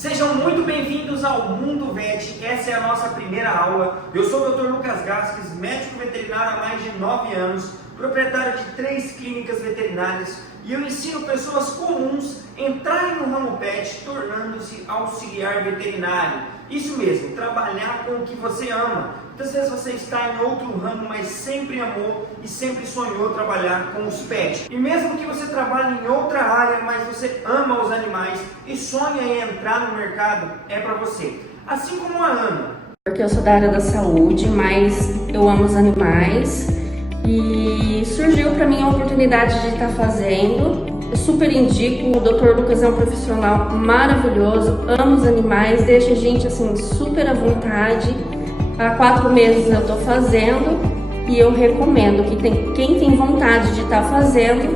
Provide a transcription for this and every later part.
Sejam muito bem-vindos ao Mundo Vet, essa é a nossa primeira aula. Eu sou o Dr. Lucas Gasques, médico veterinário há mais de 9 anos, proprietário de 3 clínicas veterinárias e eu ensino pessoas comuns a entrarem no ramo pet, tornando-se auxiliar veterinário. Isso mesmo, trabalhar com o que você ama. Muitas vezes você está em outro ramo, mas sempre amou e sempre sonhou trabalhar com os pets. E mesmo que você trabalhe em outra área, mas você ama os animais e sonha em entrar no mercado, é para você. Assim como a Ana. Porque eu sou da área da saúde, mas eu amo os animais e surgiu para mim a oportunidade de estar fazendo. Eu super indico, o Dr. Lucas é um profissional maravilhoso, ama os animais, deixa a gente assim super à vontade. Há 4 meses eu estou fazendo e eu recomendo que quem tem vontade de estar fazendo,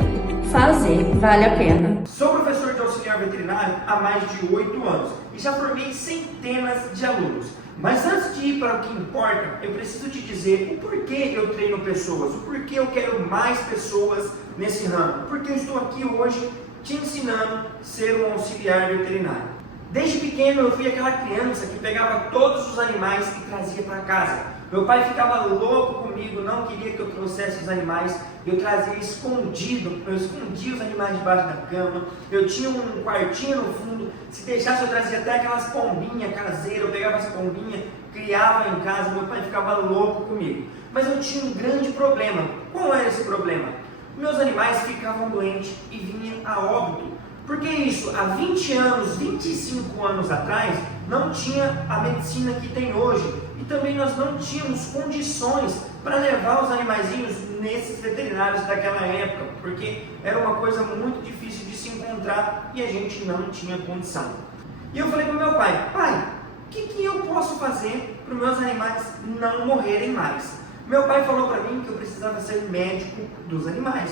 fazer, vale a pena. Sou professor de auxiliar veterinário há mais de 8 anos e já formei centenas de alunos. Mas antes de ir para o que importa, eu preciso te dizer o porquê eu treino pessoas, o porquê eu quero mais pessoas nesse ramo, porque eu estou aqui hoje te ensinando a ser um auxiliar veterinário. Desde pequeno eu fui aquela criança que pegava todos os animais e trazia para casa. Meu pai ficava louco comigo, não queria que eu trouxesse os animais, eu trazia escondido, eu escondia os animais debaixo da cama, eu tinha um quartinho no fundo, se deixasse eu trazia até aquelas pombinhas caseiras, eu pegava as pombinhas, criava em casa, meu pai ficava louco comigo. Mas eu tinha um grande problema. Qual era esse problema? Meus animais ficavam doentes e vinham a óbito. Porque isso, há 20 anos, 25 anos atrás, não tinha a medicina que tem hoje. E também nós não tínhamos condições para levar os animaizinhos nesses veterinários daquela época, porque era uma coisa muito difícil de se encontrar e a gente não tinha condição. E eu falei para o meu pai, o que eu posso fazer para os meus animais não morrerem mais? Meu pai falou para mim que eu precisava ser médico dos animais.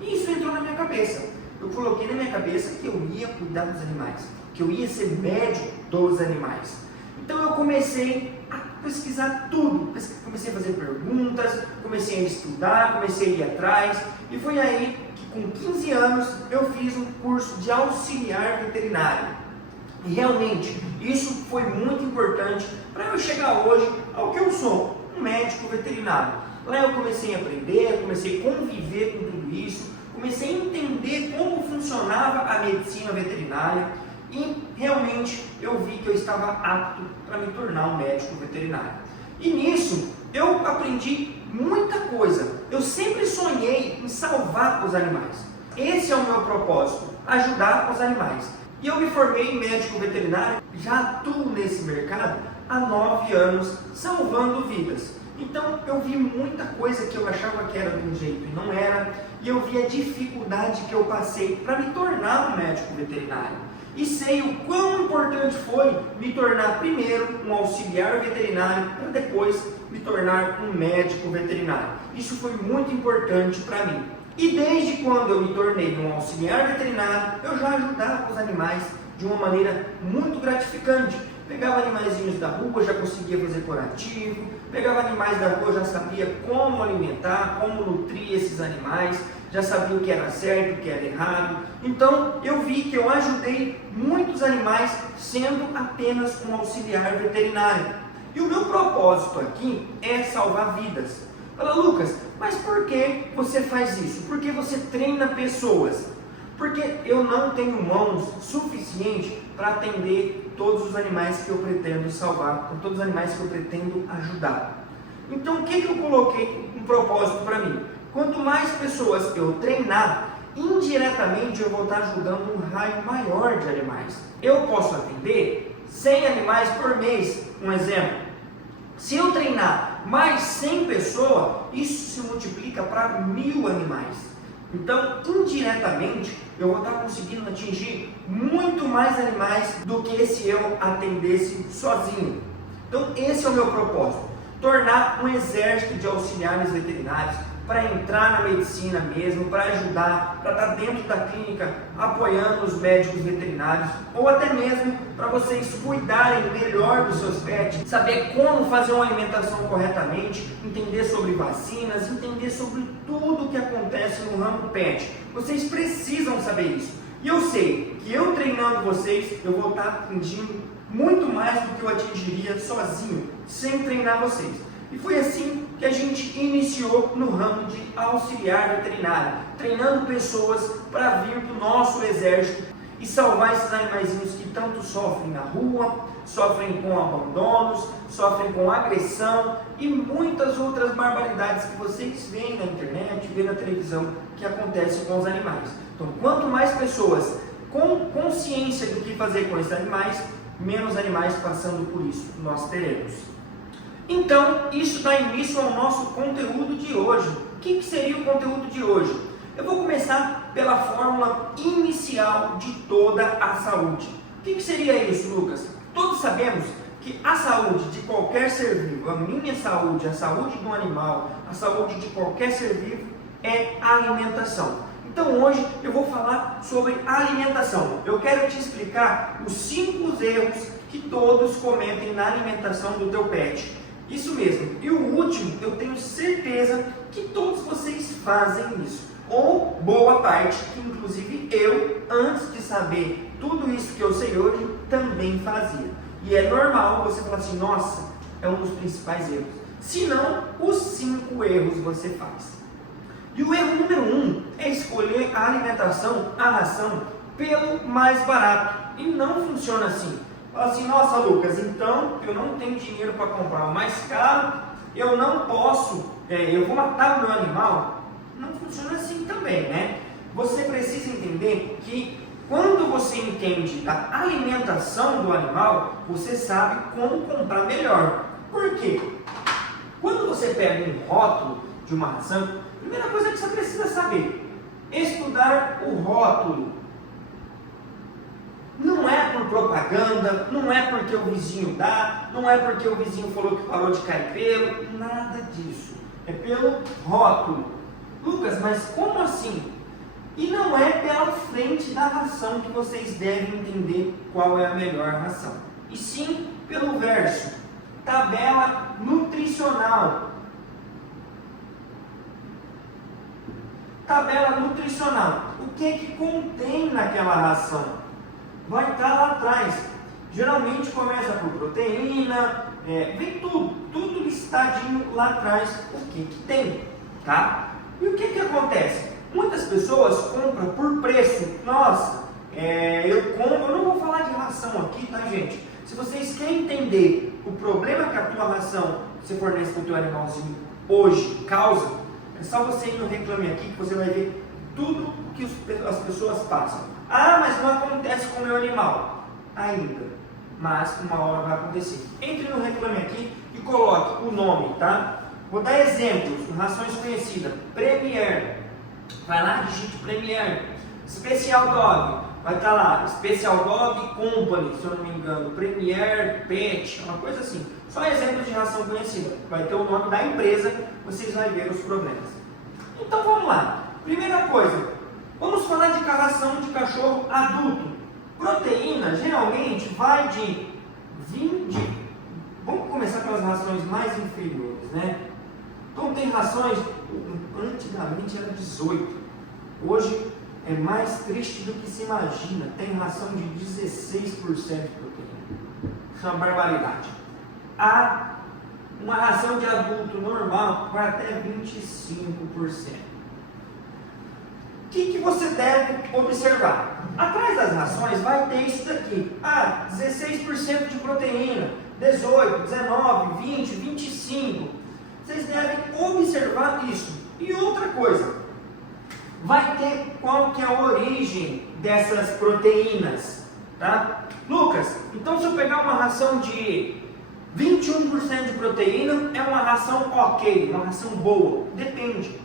E isso entrou na minha cabeça. Eu coloquei na minha cabeça que eu ia cuidar dos animais, que eu ia ser médico dos animais. Então eu comecei a pesquisar tudo, comecei a fazer perguntas, comecei a estudar, comecei a ir atrás, e foi aí que com 15 anos eu fiz um curso de auxiliar veterinário. E realmente isso foi muito importante para eu chegar hoje ao que eu sou, um médico veterinário. Lá eu comecei a aprender, comecei a conviver com tudo isso, comecei a entender como funcionava a medicina veterinária e realmente eu vi que eu estava apto para me tornar um médico veterinário. E nisso eu aprendi muita coisa. Eu sempre sonhei em salvar os animais. Esse é o meu propósito, ajudar os animais. E eu me formei em médico veterinário, já atuo nesse mercado há 9 anos, salvando vidas. Então eu vi muita coisa que eu achava que era de um jeito e não era, e eu vi a dificuldade que eu passei para me tornar um médico veterinário. E sei o quão importante foi me tornar primeiro um auxiliar veterinário para depois me tornar um médico veterinário. Isso foi muito importante para mim. E desde quando eu me tornei um auxiliar veterinário, eu já ajudava os animais de uma maneira muito gratificante. Pegava animaizinhos da rua, já conseguia fazer curativo, pegava animais da rua, já sabia como alimentar, como nutrir esses animais, já sabia o que era certo, o que era errado. Então eu vi que eu ajudei muitos animais sendo apenas um auxiliar veterinário. E o meu propósito aqui é salvar vidas. Fala, Lucas, mas por que você faz isso? Por que você treina pessoas? Porque eu não tenho mãos suficiente para atender todos os animais que eu pretendo salvar, com todos os animais que eu pretendo ajudar. Então o que eu coloquei um propósito para mim? Quanto mais pessoas eu treinar, indiretamente eu vou estar ajudando um raio maior de animais. Eu posso atender 100 animais por mês, um exemplo. Se eu treinar mais 100 pessoas, isso se multiplica para 1000 animais. Então, indiretamente, eu vou estar conseguindo atingir muito mais animais do que se eu atendesse sozinho. Então, esse é o meu propósito. Tornar um exército de auxiliares veterinários para entrar na medicina mesmo, para ajudar, para estar dentro da clínica apoiando os médicos veterinários, ou até mesmo para vocês cuidarem melhor dos seus pets, saber como fazer uma alimentação corretamente, entender sobre vacinas, entender sobre tudo o que acontece no ramo pet. Vocês precisam saber isso. E eu sei que eu treinando vocês, eu vou estar atingindo muito mais do que eu atingiria sozinho, sem treinar vocês. E foi assim que a gente iniciou no ramo de auxiliar veterinário, treinando pessoas para vir para o nosso exército e salvar esses animaizinhos que tanto sofrem na rua, sofrem com abandonos, sofrem com agressão e muitas outras barbaridades que vocês veem na internet, veem na televisão que acontecem com os animais. Então, quanto mais pessoas com consciência do que fazer com esses animais, menos animais passando por isso nós teremos. Então, isso dá início ao nosso conteúdo de hoje. O que seria o conteúdo de hoje? Eu vou começar pela fórmula inicial de toda a saúde. O que seria isso, Lucas? Todos sabemos que a saúde de qualquer ser vivo, a minha saúde, a saúde do animal, a saúde de qualquer ser vivo é a alimentação. Então hoje eu vou falar sobre alimentação. Eu quero te explicar os 5 erros que todos cometem na alimentação do teu pet. Isso mesmo. E o último, eu tenho certeza que todos vocês fazem isso. Ou boa parte, que inclusive eu, antes de saber tudo isso que eu sei hoje, também fazia. E é normal você falar assim, nossa, é um dos principais erros. Se não, os 5 erros você faz. E o erro número 1 é escolher a alimentação, a ração, pelo mais barato. E não funciona assim. Fala assim, nossa Lucas, então eu não tenho dinheiro para comprar o mais caro, eu não posso, eu vou matar o meu animal. Não funciona assim também, né? Você precisa entender que quando você entende da alimentação do animal, você sabe como comprar melhor. Por quê? Quando você pega um rótulo de uma ração, a primeira coisa que você precisa saber, estudar o rótulo. Não é por propaganda, não é porque o vizinho dá, não é porque o vizinho falou que parou de cair pelo, nada disso. É pelo rótulo. Lucas, mas como assim? E não é pela frente da ração que vocês devem entender qual é a melhor ração. E sim pelo verso, tabela nutricional. Tabela nutricional. O que contém naquela ração? Vai estar lá atrás. Geralmente começa por proteína, vem tudo listadinho lá atrás, o que tem, tá? E o que acontece? Muitas pessoas compram por preço. Nossa, eu não vou falar de ração aqui, tá, gente? Se vocês querem entender o problema que a tua ração que você fornece para o teu animalzinho hoje causa, é só você ir no Reclame Aqui que você vai ver tudo que as pessoas passam. Ah, mas não acontece com o meu animal. Ainda. Mas uma hora vai acontecer. Entre no Reclame Aqui e coloque o nome, tá? Vou dar exemplos, rações conhecidas. Premier, vai lá, digite Premier. Special Dog, vai estar lá. Special Dog Company, se eu não me engano. Premier Pet, uma coisa assim. Só exemplos de ração conhecida. Vai ter o nome da empresa, vocês vão ver os problemas. Então vamos lá. Primeira coisa, vamos falar de ração de cachorro adulto. Proteína geralmente vai de 20. Vamos começar pelas rações mais inferiores, né? Então tem rações, antigamente era 18, hoje é mais triste do que se imagina, tem ração de 16% de proteína, isso é uma barbaridade. Há uma ração de adulto normal vai até 25%. O que você deve observar? Atrás das rações vai ter isso daqui, 16% de proteína, 18, 19, 20, 25%. Vocês devem observar isso. E outra coisa, vai ter qual que é a origem dessas proteínas, tá? Lucas, então se eu pegar uma ração de 21% de proteína, é uma ração ok, uma ração boa? Depende.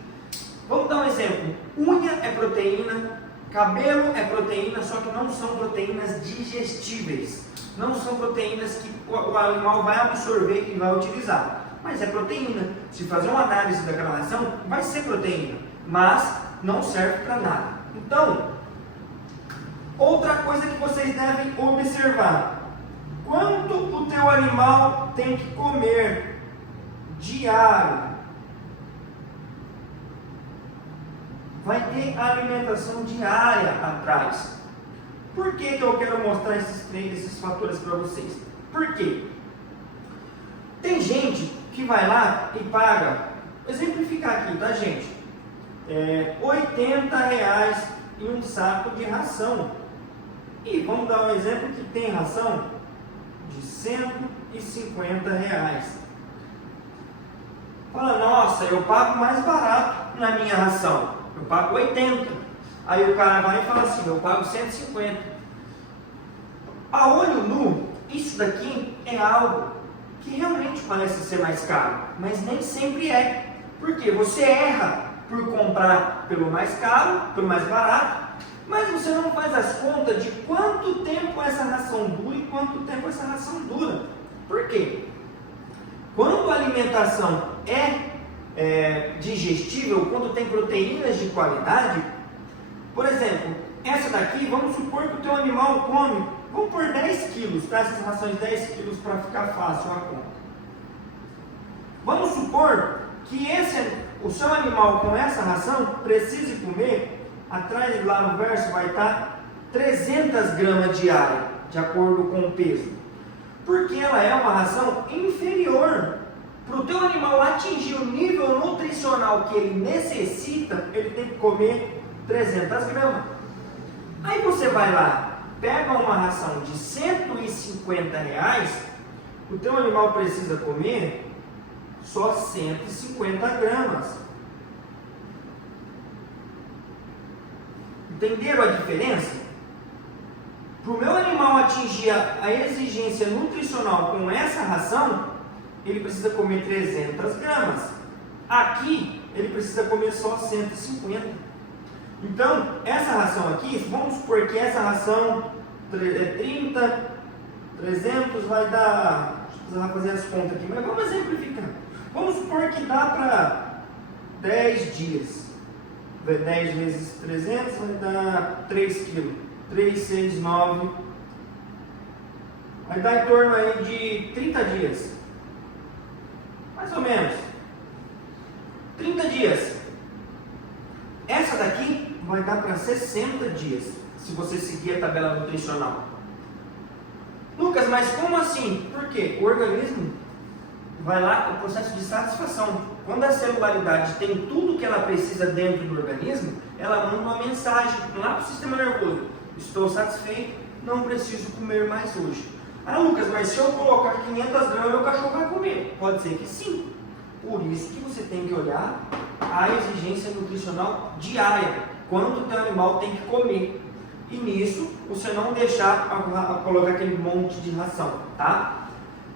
Vamos dar um exemplo. Unha é proteína, cabelo é proteína, só que não são proteínas digestíveis. Não são proteínas que o animal vai absorver e vai utilizar. Mas é proteína. Se fazer uma análise daquela ração, vai ser proteína, mas não serve para nada. Então, outra coisa que vocês devem observar: quanto o teu animal tem que comer diário? Vai ter alimentação diária atrás. Por que eu quero mostrar esses fatores para vocês? Por quê? Tem gente que vai lá e paga, vou exemplificar aqui, tá, gente? R$80 em um saco de ração. E vamos dar um exemplo que tem ração de R$150. Fala, nossa, eu pago mais barato na minha ração, eu pago 80. Aí o cara vai e fala assim, eu pago 150. A olho nu, isso daqui é algo que realmente parece ser mais caro, mas nem sempre é. Porque você erra por comprar pelo mais caro, pelo mais barato, mas você não faz as contas de quanto tempo essa ração dura e quanto tempo essa ração dura. Por quê? Quando a alimentação é digestível, quando tem proteínas de qualidade, por exemplo, essa daqui, vamos supor que o teu animal come, vamos por 10 quilos, tá? Essas rações 10 quilos para ficar fácil a conta. Vamos supor que o seu animal com essa ração precise comer, atrás lá no verso vai estar 300 gramas diária, de acordo com o peso. Porque ela é uma ração inferior. Para o teu animal atingir o nível nutricional que ele necessita, ele tem que comer 300 gramas. Aí você vai lá, pega uma ração de R$150, o teu animal precisa comer só 150 gramas. Entenderam a diferença? Para o meu animal atingir a exigência nutricional com essa ração, ele precisa comer 300 gramas. Aqui, ele precisa comer só 150. Então, essa ração aqui, vamos supor que essa ração 30, 300 vai dar, deixa eu precisar fazer as contas aqui, mas vamos exemplificar. Vamos supor que dá para 10 dias. 10 vezes 300 vai dar 3 quilos. 3, 6, 9. Vai dar em torno aí de 30 dias. Mais ou menos. 30 dias. Essa daqui vai dar para 60 dias, se você seguir a tabela nutricional. Lucas, mas como assim? Por quê? O organismo vai lá com o processo de satisfação. Quando a celularidade tem tudo que ela precisa dentro do organismo, ela manda uma mensagem lá para o sistema nervoso. Estou satisfeito, não preciso comer mais hoje. Ah, Lucas, mas se eu colocar 500 gramas, meu cachorro vai comer. Pode ser que sim. Por isso que você tem que olhar a exigência nutricional diária. Quanto o teu animal tem que comer. E nisso, você não deixar colocar aquele monte de ração, tá?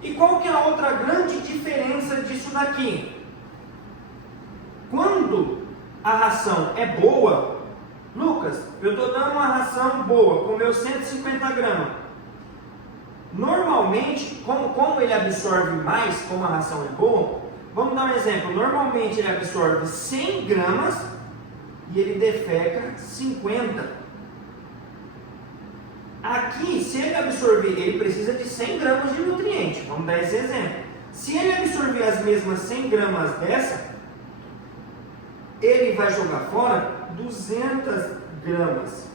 E qual que é a outra grande diferença disso daqui? Quando a ração é boa, Lucas, eu estou dando uma ração boa, com meus 150 gramas. Normalmente, como ele absorve mais, como a ração é boa, vamos dar um exemplo. Normalmente ele absorve 100 gramas e ele defeca 50. Aqui, se ele absorver, ele precisa de 100 gramas de nutriente. Vamos dar esse exemplo. Se ele absorver as mesmas 100 gramas dessa, ele vai jogar fora 200 gramas.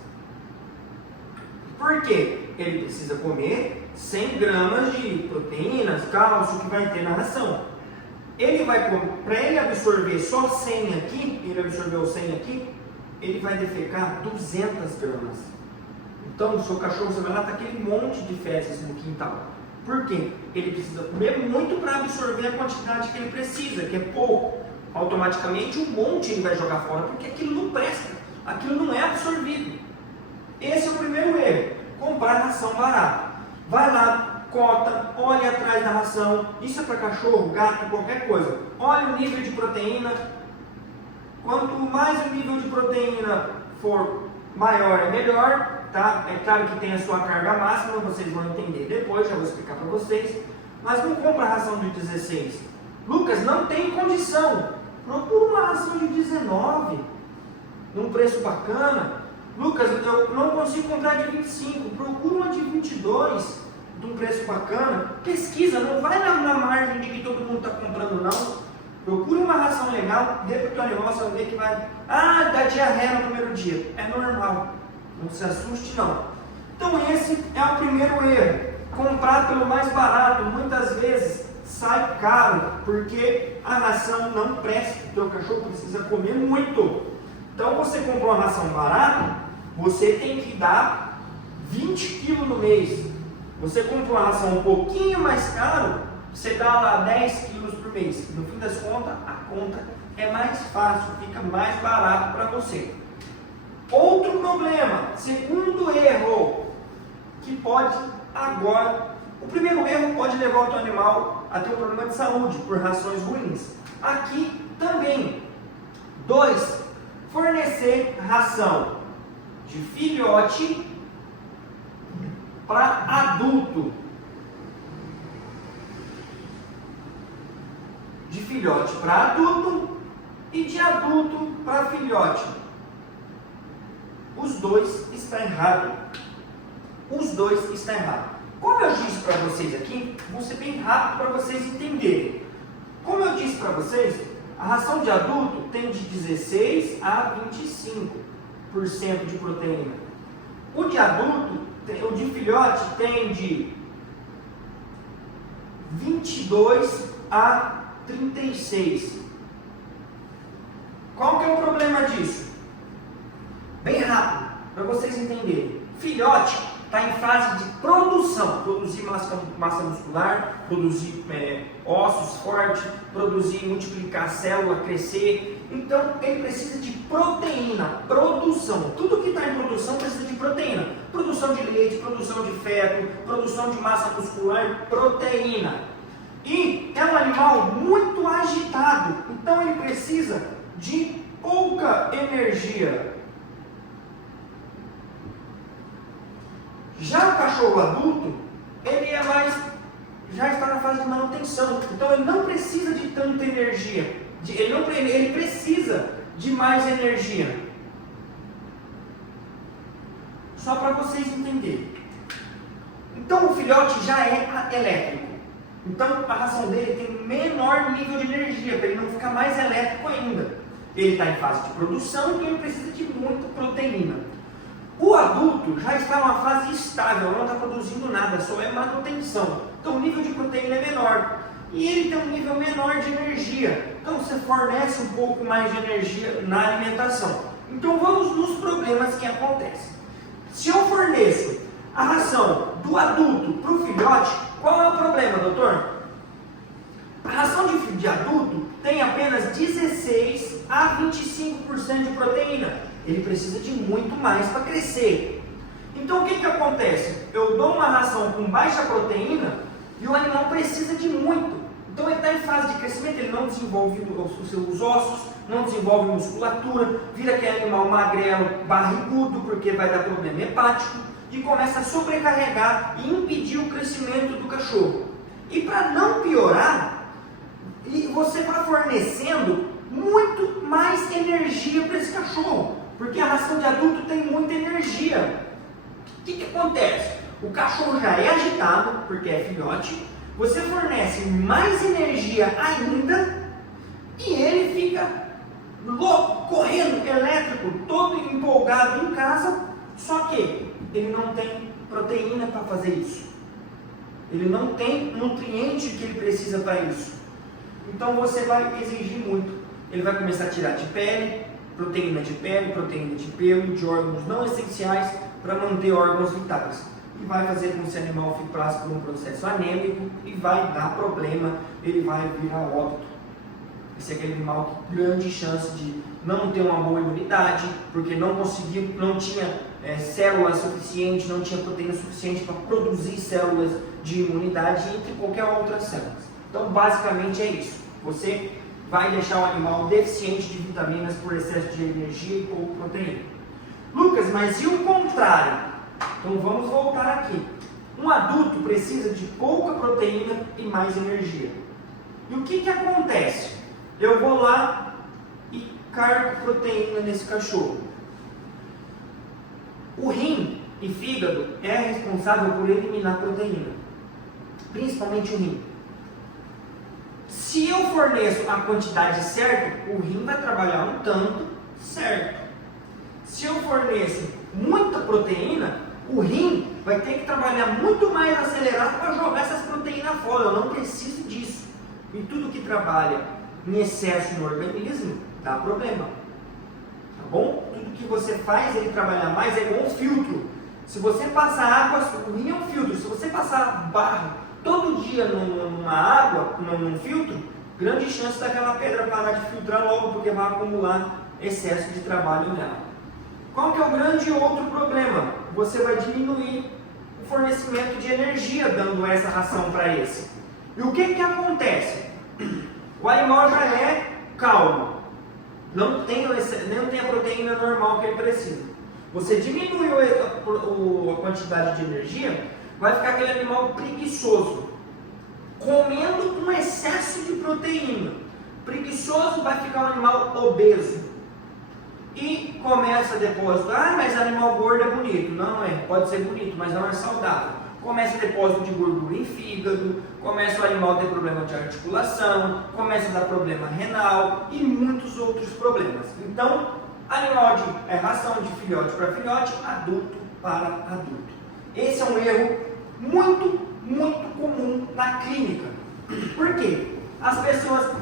Por quê? Ele precisa comer 100 gramas de proteínas, cálcio que vai ter na ração. Ele vai comer, para ele absorver só 100 aqui, ele absorveu 100 aqui, ele vai defecar 200 gramas. Então, o seu cachorro, você vai lá, tá aquele monte de fezes no quintal. Por quê? Ele precisa comer muito para absorver a quantidade que ele precisa, que é pouco. Automaticamente, um monte ele vai jogar fora, porque aquilo não presta, aquilo não é absorvido. Esse é o primeiro erro, comprar ração barata. Vai lá, cota, olhe atrás da ração, isso é para cachorro, gato, qualquer coisa. Olhe o nível de proteína, quanto mais o nível de proteína for maior é melhor. Tá? É claro que tem a sua carga máxima, vocês vão entender depois, já vou explicar para vocês. Mas não compra ração de 16. Lucas, não tem condição. Procura uma ração de 19, num preço bacana. Lucas, eu não consigo comprar de 25. Procura uma de 22, de um preço bacana. Pesquisa, não vai na margem de que todo mundo está comprando, não. Procura uma ração legal, dê para o teu animal, você vai ver que vai... Ah, dá diarreia no primeiro dia. É normal. Não se assuste não. Então esse é o primeiro erro. Comprar pelo mais barato muitas vezes sai caro, porque a ração não presta, o teu cachorro precisa comer muito. Então você comprou uma ração barata, você tem que dar 20 kg no mês. Você comprou uma ração um pouquinho mais caro, você dá lá 10 kg por mês. No fim das contas, a conta é mais fácil, fica mais barato para você. Outro problema, segundo erro, que pode agora, o primeiro erro pode levar o teu animal a ter um problema de saúde por rações ruins. Aqui também. 2. Fornecer ração de filhote para adulto. De filhote para adulto e de adulto para filhote. Os dois estão errados. Os dois estão errados. Como eu disse para vocês aqui, vou ser bem rápido para vocês entenderem. Como eu disse para vocês, a ração de adulto tem de 16 a 25% de proteína. O de adulto, o de filhote tem de 22 a 36. Qual que é o problema disso? Bem rápido, para vocês entenderem. Filhote está em fase de produção, produzir massa muscular, produzir ossos fortes, produzir, multiplicar célula, crescer. Então ele precisa de proteína, produção. Tudo que está em produção precisa de proteína. Produção de leite, produção de feto, produção de massa muscular, proteína. E é um animal muito agitado, então ele precisa de pouca energia. Já o cachorro adulto, ele é mais, já está na fase de manutenção, então ele não precisa de tanta energia, ele precisa de mais energia. Só para vocês entenderem. Então o filhote já é elétrico, então a ração dele tem menor nível de energia, para ele não ficar mais elétrico ainda. Ele está em fase de produção, então ele precisa de muita proteína. O adulto já está em uma fase estável, não está produzindo nada, só é manutenção. Então o nível de proteína é menor. E ele tem um nível menor de energia. Então você fornece um pouco mais de energia na alimentação. Então vamos nos problemas que acontecem. Se eu forneço a ração do adulto para o filhote, qual é o problema, doutor? A ração de adulto tem apenas 16 a 25% de proteína. Ele precisa de muito mais para crescer. Então o que acontece? Eu dou uma ração com baixa proteína e o animal precisa de muito. Então ele está em fase de crescimento, ele não desenvolve os seus ossos, não desenvolve musculatura, vira aquele animal magrelo, barrigudo, porque vai dar problema hepático, e começa a sobrecarregar e impedir o crescimento do cachorro. E para não piorar, você está fornecendo muito mais energia para esse cachorro. Porque a ração de adulto tem muita energia. O que acontece? O cachorro já é agitado, porque é filhote. Você fornece mais energia ainda e ele fica louco, correndo, elétrico, todo empolgado em casa. Só que ele não tem proteína para fazer isso. Ele não tem nutriente que ele precisa para isso. Então você vai exigir muito. Ele vai começar a tirar de pele, proteína de pele, proteína de pelo, de órgãos não essenciais para manter órgãos vitais. E vai fazer com que esse animal fique passando por um processo anêmico e vai dar problema, ele vai virar óbito. Esse é aquele animal com grande chance de não ter uma boa imunidade, porque não tinha células suficientes, não tinha proteína suficiente para produzir células de imunidade, entre qualquer outras células. Então basicamente é isso. Você vai deixar o animal deficiente de vitaminas por excesso de energia e pouco proteína. Lucas, mas e o contrário? Então vamos voltar aqui. Um adulto precisa de pouca proteína e mais energia. E o que acontece? Eu vou lá e cargo proteína nesse cachorro. O rim e fígado é responsável por eliminar proteína, principalmente o rim. Se eu forneço a quantidade certa, o rim vai trabalhar um tanto certo. Se eu forneço muita proteína, o rim vai ter que trabalhar muito mais acelerado para jogar essas proteínas fora. Eu não preciso disso. E tudo que trabalha em excesso no organismo dá problema. Tá bom? Tudo que você faz ele trabalhar mais é igual um filtro. Se você passar água, o rim é um filtro. Se você passar barro todo dia numa água, num filtro, grande chance daquela pedra parar de filtrar logo, porque vai acumular excesso de trabalho nela. Qual que é o grande outro problema? Você vai diminuir o fornecimento de energia dando essa ração para esse. E o que acontece? O animal já é calmo, não tem a proteína normal que ele precisa. Você diminui a quantidade de energia, vai ficar aquele animal preguiçoso, comendo um excesso de proteína. Preguiçoso vai ficar um animal obeso. E começa depois, mas animal gordo é bonito. Não é, pode ser bonito, mas não é saudável. Começa depósito de gordura em fígado, começa o animal a ter problema de articulação, começa a dar problema renal e muitos outros problemas. Então, animal é ração de filhote para filhote, adulto para adulto. Esse é um erro muito, muito comum na clínica. Por quê? As pessoas,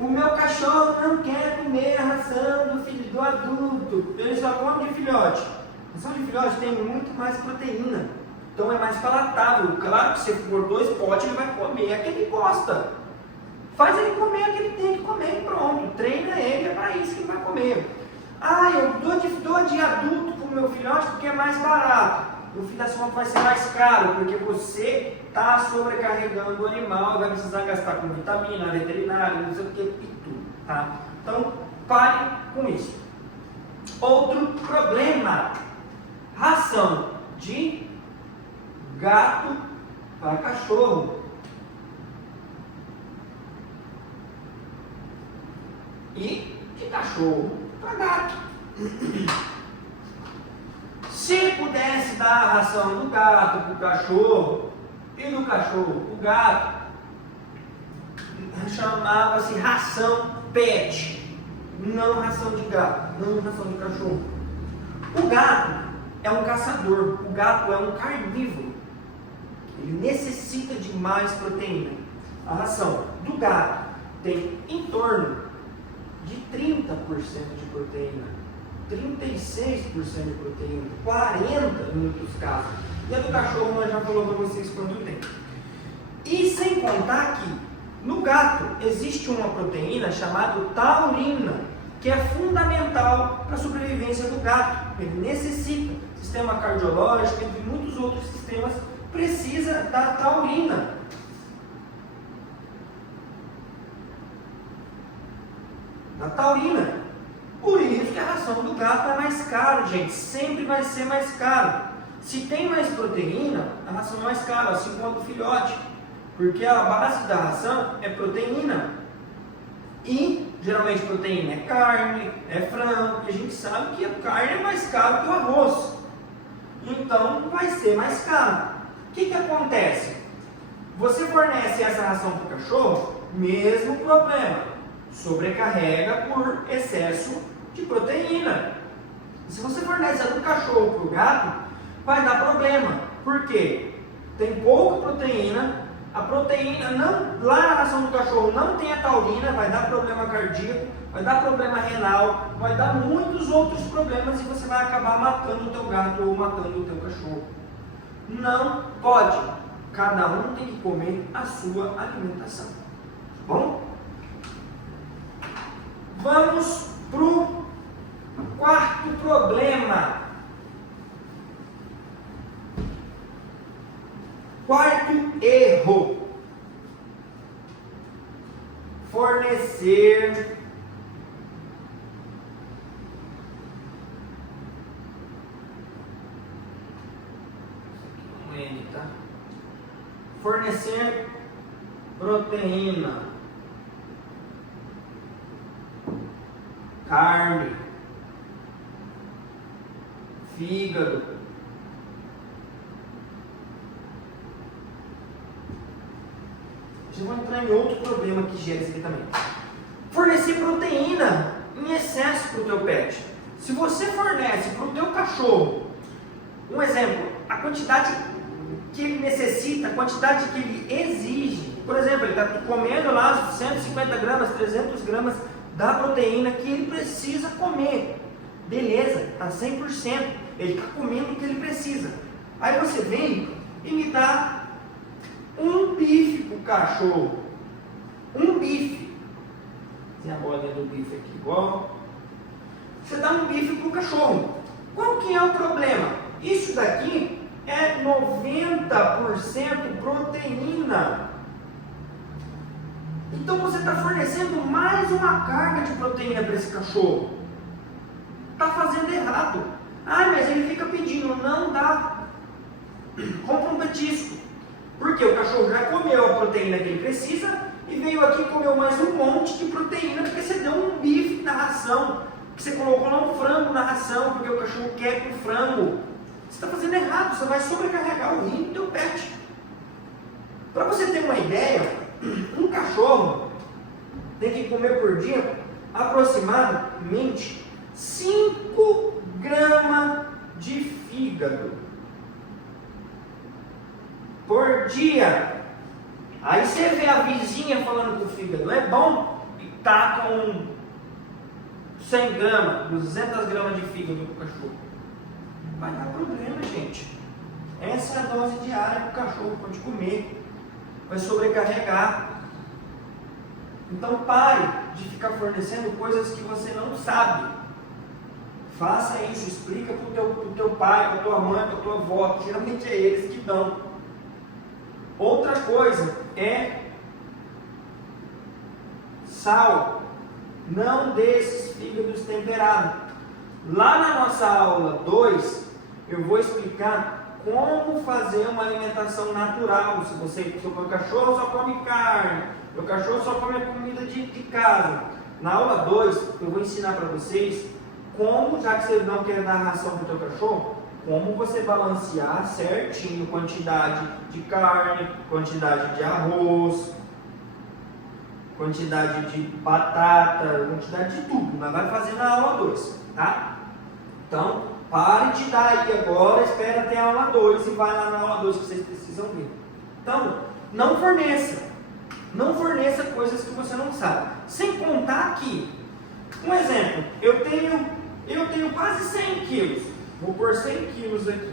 o meu cachorro não quer comer a ração do adulto, ele só come de filhote. A ração de filhote tem muito mais proteína, então é mais palatável. Claro que se for 2 potes, ele vai comer a que ele gosta. Faz ele comer a que ele tem que comer e pronto. Treina ele, é para isso que ele vai comer. Eu dou de adulto para o meu filhote porque é mais barato. No fim das contas vai ser mais caro, porque você está sobrecarregando o animal e vai precisar gastar com vitamina, veterinário, não sei o que, e tudo. Tá? Então, pare com isso. Outro problema: ração de gato para cachorro e de cachorro para gato. Se pudesse dar a ração do gato para o cachorro e do cachorro para o gato, chamava-se ração pet, não ração de gato, não ração de cachorro. O gato é um caçador, o gato é um carnívoro, ele necessita de mais proteína. A ração do gato tem em torno de 30% de proteína. 36% de proteína, 40% em muitos casos. E a do cachorro nós já falamos para vocês quanto tem. E sem contar que no gato existe uma proteína chamada taurina, que é fundamental para a sobrevivência do gato. Ele necessita, sistema cardiológico, entre muitos outros sistemas, precisa da taurina. Da taurina. Por isso que a ração do gato é mais cara, gente. Sempre vai ser mais caro. Se tem mais proteína, a ração é mais cara, assim como a do filhote. Porque a base da ração é proteína. E, geralmente, proteína é carne, é frango. E a gente sabe que a carne é mais cara que o arroz. Então, vai ser mais caro. O que acontece? Você fornece essa ração para o cachorro, mesmo problema. Sobrecarrega por excesso de proteína. Se você fornece a do cachorro para o gato, vai dar problema. Por quê? Tem pouca proteína, a proteína não, lá na ração do cachorro não tem a taurina, vai dar problema cardíaco, vai dar problema renal, vai dar muitos outros problemas e você vai acabar matando o teu gato ou matando o teu cachorro. Não pode. Cada um tem que comer a sua alimentação. Bom? Vamos para o quarto problema. Quarto erro: fornecer fornecer proteína, carne, fígado, já vou entrar em outro problema que gera isso aqui também. Fornecer proteína em excesso para o teu pet. Se você fornece para o teu cachorro, um exemplo, a quantidade que ele necessita, a quantidade que ele exige. Por exemplo, ele está comendo lá 150 gramas, 300 gramas da proteína que ele precisa comer. Beleza, está 100%. Ele está comendo o que ele precisa. Aí você vem e me dá um bife para o cachorro. Um bife. Tem a bolinha do bife aqui igual. Você dá um bife para o cachorro. Qual que é o problema? Isso daqui é 90% proteína. Então você está fornecendo mais uma carga de proteína para esse cachorro. Está fazendo errado. Ah, mas ele fica pedindo. Não dá. Compra um petisco. Porque o cachorro já comeu a proteína que ele precisa e veio aqui e comeu mais um monte de proteína porque você deu um bife na ração. Porque você colocou lá um frango na ração porque o cachorro quer com frango. Você está fazendo errado. Você vai sobrecarregar o rim do teu pet. Para você ter uma ideia, um cachorro tem que comer por dia aproximadamente 5 gramas de fígado por dia. Aí você vê a vizinha falando que o fígado é bom e tá com 100 gramas, 200 gramas de fígado para o cachorro. Vai dar problema, gente. Essa é a dose diária que o cachorro pode comer. Vai sobrecarregar. Então pare de ficar fornecendo coisas que você não sabe. Faça isso, explica para o teu pai, para a tua mãe, para a tua avó, que geralmente é eles que dão. Outra coisa é sal. Não dê esses fígados temperados. Lá na nossa aula 2, eu vou explicar como fazer uma alimentação natural. Se o meu cachorro só come carne, meu cachorro só come a comida de casa. Na aula 2, eu vou ensinar para vocês como, já que você não quer dar ração para o teu cachorro, como você balancear certinho quantidade de carne, quantidade de arroz, quantidade de batata, quantidade de tudo. Nós vamos fazer na aula 2, tá? Então, pare de dar aí agora, espera até a aula 2 e vai lá na aula 2 que vocês precisam ver. Então, não forneça. Não forneça coisas que você não sabe. Sem contar que, um exemplo, eu tenho quase 100 quilos. Vou pôr 100 quilos aqui.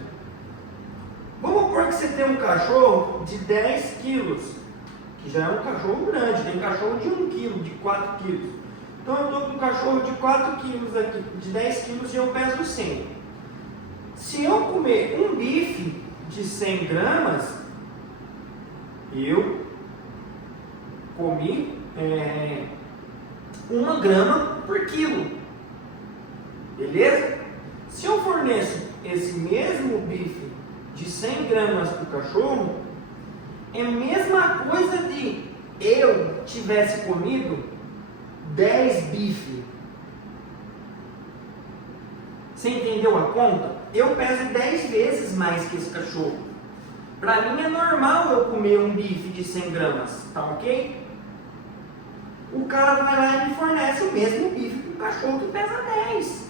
Vamos pôr que você tem um cachorro de 10 quilos, que já é um cachorro grande. Tem cachorro de 1 quilo, de 4 quilos. Então eu estou com um cachorro de 4 quilos aqui, de 10 quilos e eu peso 100. Se eu comer um bife de 100 gramas, eu comi 1 grama por quilo. Beleza? Se eu forneço esse mesmo bife de 100 gramas para o cachorro, é a mesma coisa de eu tivesse comido 10 bife. Você entendeu a conta? Eu peso 10 vezes mais que esse cachorro. Para mim é normal eu comer um bife de 100 gramas, tá ok? O cara vai lá e me fornece o mesmo bife para o cachorro que pesa 10.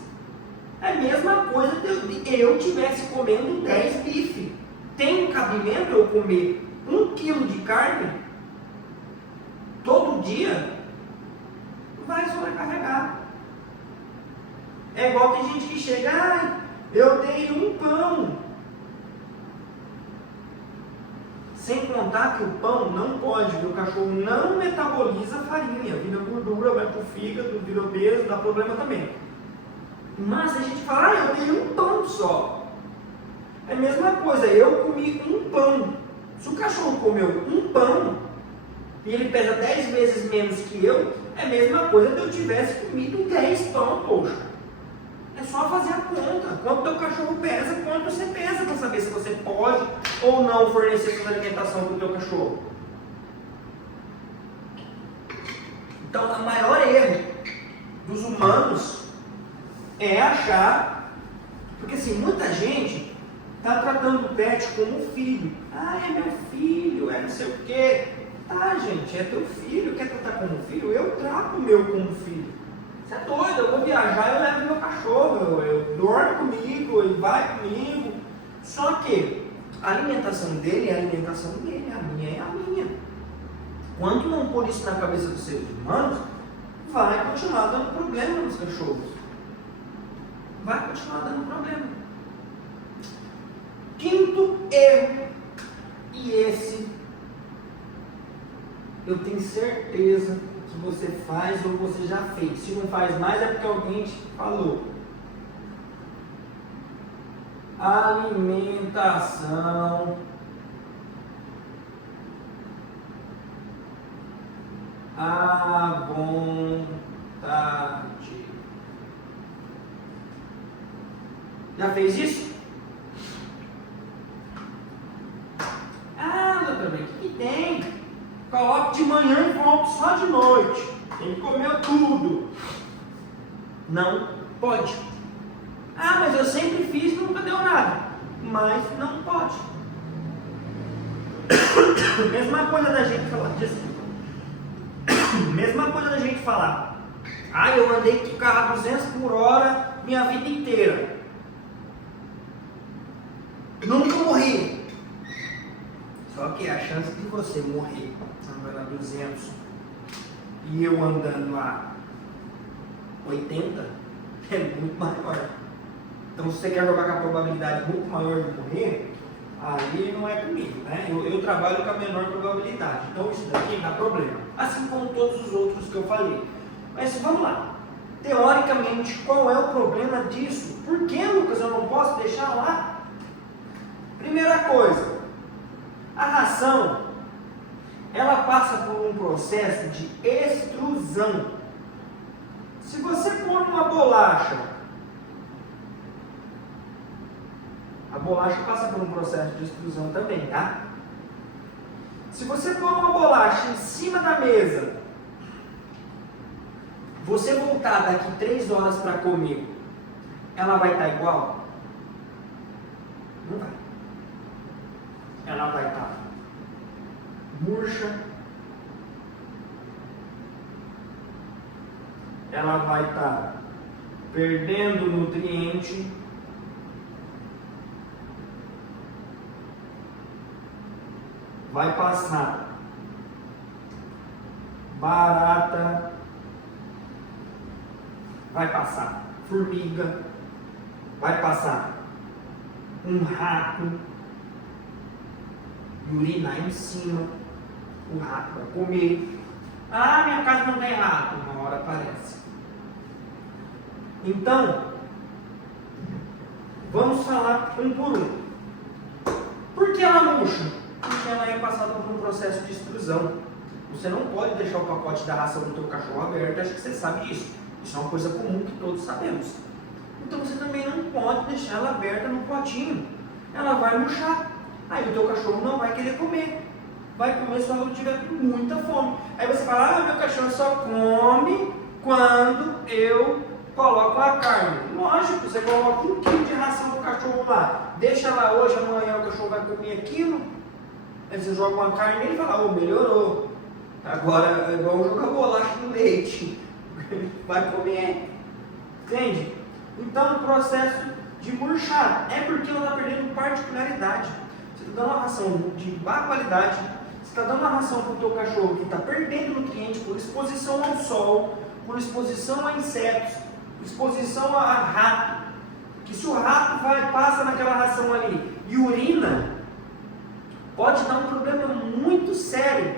É a mesma coisa de eu estivesse comendo 10 bife. Tem cabimento eu comer 1 quilo de carne todo dia? Vai sobrecarregar. É igual tem gente que chega, eu dei um pão. Sem contar que o pão não pode, o cachorro não metaboliza farinha, vira gordura, vai para o fígado, vira obeso, dá problema também. Mas a gente fala, eu dei um pão só. É a mesma coisa, eu comi um pão. Se o cachorro comeu um pão e ele pesa 10 vezes menos que eu, é a mesma coisa se eu tivesse comido 10 pão, poxa. É só fazer a conta. Quanto teu cachorro pesa, quanto você pesa, para saber se você pode ou não fornecer essa alimentação para o teu cachorro. Então, o maior erro dos humanos é achar, porque assim, muita gente está tratando o pet como filho. Ah, é meu filho, é não sei o quê. Ah, gente, é teu filho, quer tratar como filho? Eu trato o meu como filho. Você é doido, eu vou viajar, eu levo meu cachorro, eu dormo comigo, ele vai comigo. Só que A alimentação dele é a alimentação dele, a minha é a minha. Quando não pôr isso na cabeça dos seres humanos, vai continuar dando problema nos cachorros. Vai continuar dando problema. Quinto erro, e esse eu tenho certeza que você faz ou você já fez. Se não faz mais é porque alguém te falou. Alimentação à vontade. Já fez isso? Ah, doutor, mas o que tem? Coloque de manhã e volto só de noite. Ele comeu tudo. Não pode. Ah, mas eu sempre fiz e nunca deu nada. Mas não pode. Mesma coisa da gente falar disso. Mesma coisa da gente falar. Ah, eu andei com o carro a 200 por hora minha vida inteira. Nunca morri. Só que a chance de você morrer andando a 200 e eu andando a 80 é muito maior. Então, se você quer jogar com a probabilidade muito maior de morrer, aí não é comigo, né? Eu trabalho com a menor probabilidade. Então, isso daqui dá problema. Assim como todos os outros que eu falei. Mas vamos lá. Teoricamente, qual é o problema disso? Por que, Lucas, eu não posso deixar lá? Primeira coisa, a ração, ela passa por um processo de extrusão. Se você pôr uma bolacha, a bolacha passa por um processo de extrusão também, tá? Se você pôr uma bolacha em cima da mesa, você voltar daqui 3 horas para comer, ela vai estar igual? Não vai. Ela vai estar murcha, ela vai estar perdendo nutriente, vai passar barata, vai passar formiga, vai passar um rato, e urinar em cima, o rato vai comer. Ah, minha casa não tem rato, uma hora aparece. Então, vamos falar um por um. Por que ela murcha? Porque ela é passada por um processo de extrusão. Você não pode deixar o pacote da ração do teu cachorro aberto, acho que você sabe disso. Isso é uma coisa comum que todos sabemos. Então você também não pode deixar ela aberta no potinho. Ela vai murchar. Aí o teu cachorro não vai querer comer. Vai comer só quando tiver com muita fome. Aí você fala, meu cachorro só come quando eu coloco a carne. Lógico, você coloca 1 quilo de ração pro cachorro lá. Deixa lá hoje, amanhã o cachorro vai comer aquilo. Aí você joga uma carne e ele fala, melhorou. Agora é igual jogar bolacha no leite. Vai comer. Entende? Então o processo de murchar é porque ela está perdendo particularidade. Você está dando uma ração de má qualidade, você está dando uma ração para o teu cachorro que está perdendo nutrientes por exposição ao sol, por exposição a insetos, por exposição a rato. Que se o rato passa naquela ração ali e urina, pode dar um problema muito sério.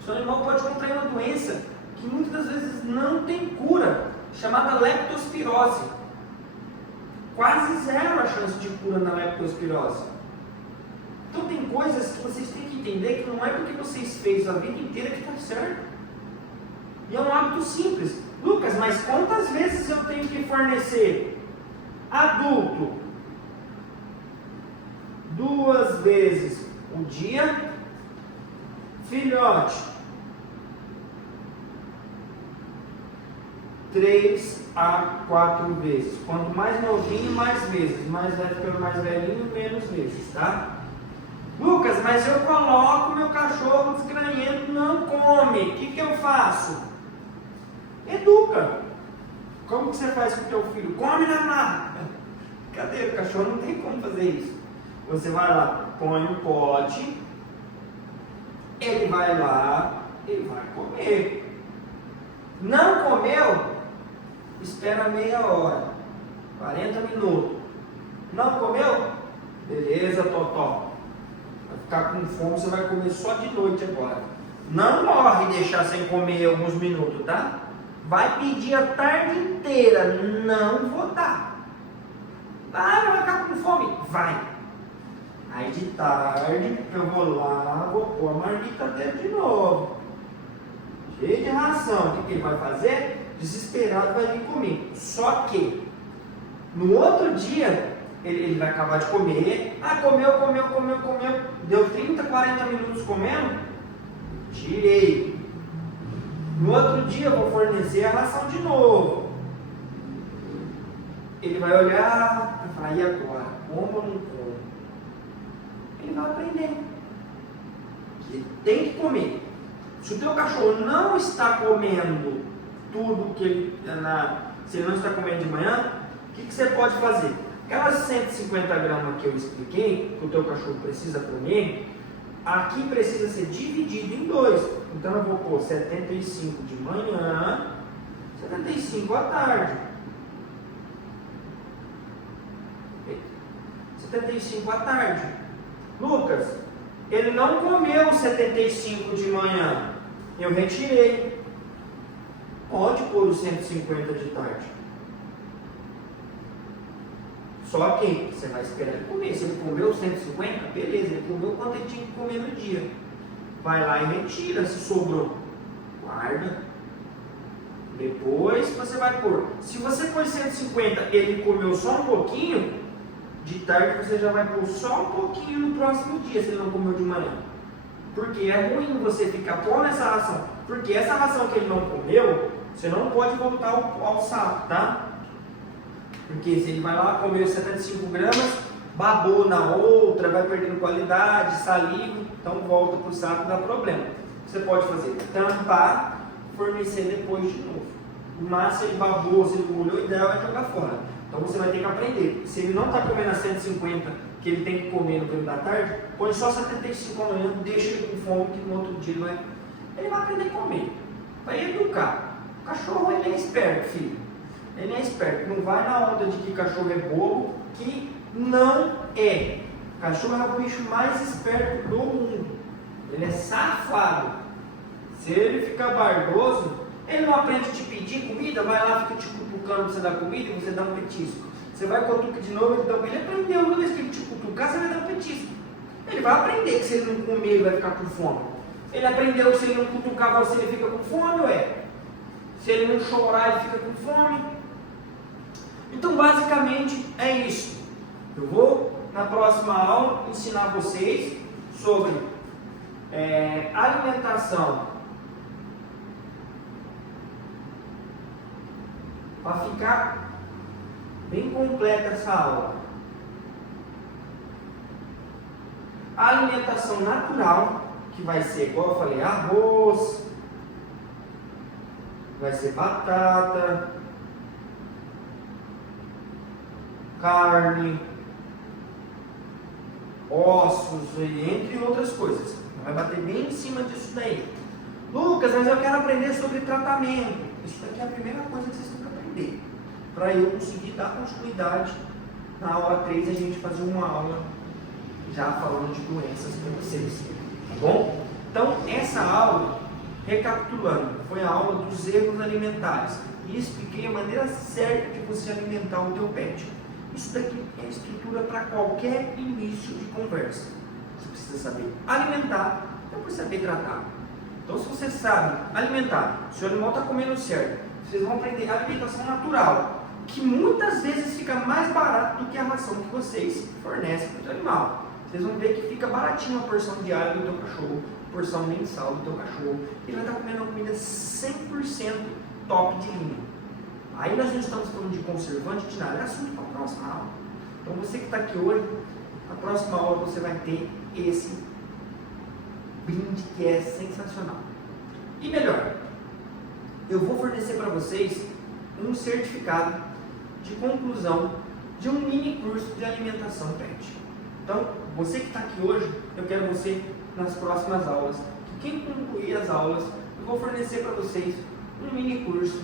O seu animal pode contrair uma doença que muitas das vezes não tem cura, chamada leptospirose. Quase zero a chance de cura na leptospirose. Então tem coisas que vocês têm que entender que não é porque vocês fez a vida inteira que está certo. E é um hábito simples. Lucas, mas quantas vezes eu tenho que fornecer adulto? 2 vezes o dia. Filhote, 3 a 4 vezes. Quanto mais novinho, mais vezes. Mais vai ficando mais velhinho, menos vezes, tá? Lucas, mas eu coloco meu cachorro desgranhento, não come. O que eu faço? Educa. Como que você faz com o teu filho? Come na marca. Cadê? O cachorro não tem como fazer isso. Você vai lá, põe o pote, ele vai lá, ele vai comer. Não comeu? Espera meia hora, 40 minutos. Não comeu? Beleza, Totó. Vai ficar com fome, você vai comer só de noite agora. Não morre deixar sem comer alguns minutos, tá? Vai pedir a tarde inteira, não vou dar. Ah, vai ficar com fome? Vai. Aí de tarde eu vou lá, vou pôr a marmita dele de novo. Cheio de ração. O que ele vai fazer? Desesperado vai vir comer. Só que no outro dia ele vai acabar de comer. Ah, comeu. Deu 30, 40 minutos comendo. Tirei. No outro dia eu vou fornecer a ração de novo. Ele vai olhar e falar, e agora? Como ou não como? Ele vai aprender que ele tem que comer. Se o teu cachorro não está comendo tudo que ele, se ele não está comendo de manhã, o que você pode fazer? Aquelas 150 gramas que eu expliquei, que o teu cachorro precisa comer, aqui precisa ser dividido em 2. Então eu vou pôr 75 de manhã, 75 à tarde. 75 à tarde. Lucas, ele não comeu 75 de manhã. Eu retirei. Pode pôr os 150 de tarde. Só que você vai esperar ele comer. Se ele comeu 150, beleza, ele comeu quanto ele tinha que comer no dia. Vai lá e retira se sobrou. Guarda. Depois você vai pôr. Se você pôr 150, ele comeu só um pouquinho, de tarde você já vai pôr só um pouquinho no próximo dia, se ele não comeu de manhã. Porque é ruim você ficar pondo essa ração. Porque essa ração que ele não comeu, você não pode voltar ao saco, tá? Porque se ele vai lá, comeu 75 gramas, babou na outra, vai perdendo qualidade, saliva, então volta para o saco e dá problema. Você pode fazer tampar, fornecer depois de novo. Mas se ele babou, se ele molhou, o ideal é jogar fora. Então você vai ter que aprender. Se ele não está comendo a 150 que ele tem que comer no período da tarde, põe só 75 amanhã, deixa ele com fome, que no outro dia ele vai aprender a comer. Vai educar. O cachorro ele é esperto, filho. Ele é esperto. Não vai na onda de que cachorro é bobo, que não é. O cachorro é o bicho mais esperto do mundo. Ele é safado. Se ele ficar bardoso, ele não aprende a te pedir comida, vai lá, fica te cutucando pra você dar comida e você dá um petisco. Você vai cutucar de novo, ele aprendeu, uma vez que ele te cutucar, você vai dar um petisco. Ele vai aprender que se ele não comer, ele vai ficar com fome. Ele aprendeu que se ele não cutucar você, ele fica com fome, ué. Se ele não chorar, ele fica com fome. Então, basicamente, é isso. Eu vou, na próxima aula, ensinar vocês sobre alimentação. Para ficar bem completa essa aula. A alimentação natural, que vai ser, igual eu falei, arroz, vai ser batata, carne, ossos, entre outras coisas. Vai bater bem em cima disso daí. Lucas, mas eu quero aprender sobre tratamento. Isso daqui é a primeira coisa que vocês têm que aprender. Para eu conseguir dar continuidade, na aula 3 a gente fazer uma aula já falando de doenças para vocês. Tá bom? Então, essa aula, recapitulando, foi a aula dos erros alimentares. E expliquei a maneira certa de você alimentar o teu pet. Isso daqui é a estrutura para qualquer início de conversa. Você precisa saber alimentar, depois saber tratar. Então, se você sabe alimentar, se o animal está comendo certo, vocês vão aprender a alimentação natural, que muitas vezes fica mais barato do que a ração que vocês fornecem para o animal. Vocês vão ver que fica baratinho a porção diária do teu cachorro, a porção mensal do teu cachorro. Ele vai estar comendo uma comida 100% top de linha. Aí nós não estamos falando de conservante, de nada, é assunto para a próxima aula. Então você que está aqui hoje, na próxima aula você vai ter esse brinde que é sensacional. E melhor, eu vou fornecer para vocês um certificado de conclusão de um mini curso de alimentação pet. Então, Você que está aqui hoje, eu quero você nas próximas aulas. Quem concluir as aulas, eu vou fornecer para vocês um mini curso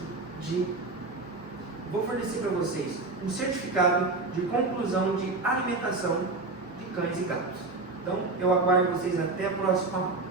vou fornecer para vocês um certificado de conclusão de alimentação de cães e gatos. Então, eu aguardo vocês até a próxima aula.